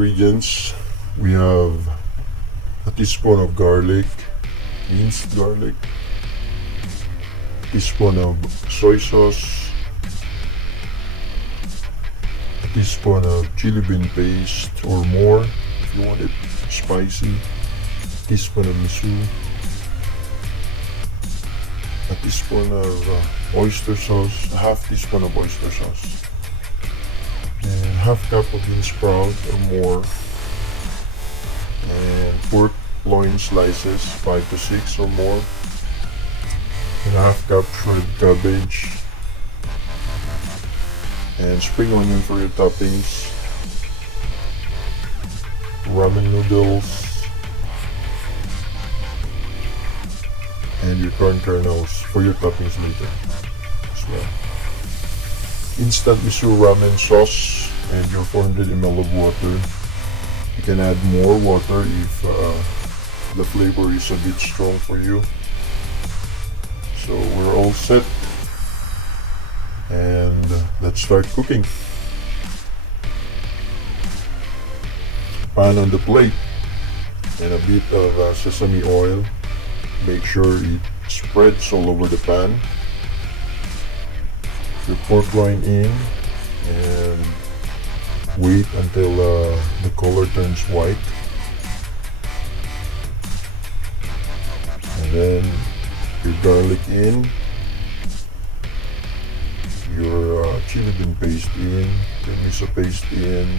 ingredients. We have a teaspoon of garlic, minced garlic, a teaspoon of soy sauce, a teaspoon of chili bean paste or more if you want it spicy, a teaspoon of miso, a teaspoon of oyster sauce, a half teaspoon of oyster sauce, and half cup of bean sprout or more, and pork loin slices 5 to 6 or more, and a half cup shredded cabbage, and spring onion for your toppings, ramen noodles, and your corn kernels for your toppings later as well. Instant miso ramen sauce and your 400 ml of water. You can add more water if the flavor is a bit strong for you. So we're all set, and let's start cooking. Pan on the plate and a bit of sesame oil. Make sure it spreads all over the pan. Your pork loin in and wait until the color turns white, and then your garlic in, your chili bean paste in, your miso paste in,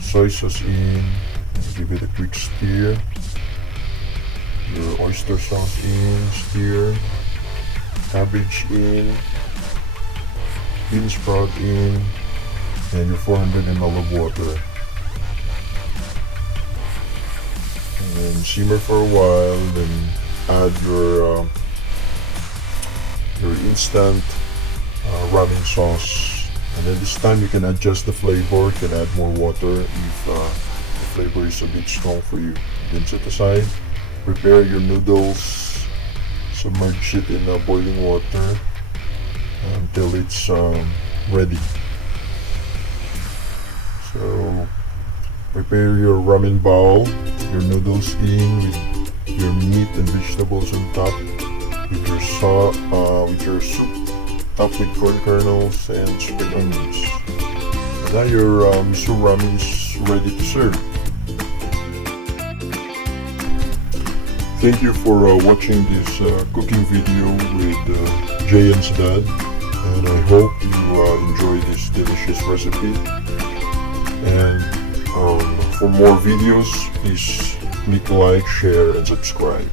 soy sauce in, and give it a quick stir. Your oyster sauce in, stir, cabbage in, bean sprout in, and your 400 ml of water. And then simmer for a while, then add your instant ramen sauce. And then this time you can adjust the flavor, you can add more water if the flavor is a bit strong for you. Then set aside. Prepare your noodles, submerge it in boiling water until it's ready. So prepare your ramen bowl, your noodles in with your meat and vegetables on top, with your soup topped with corn kernels and spring onions. And now your miso ramen is ready to serve. Thank you for watching this cooking video with Jay&'s dad, and I hope you enjoy this delicious recipe. And for more videos, please click like, share, and subscribe.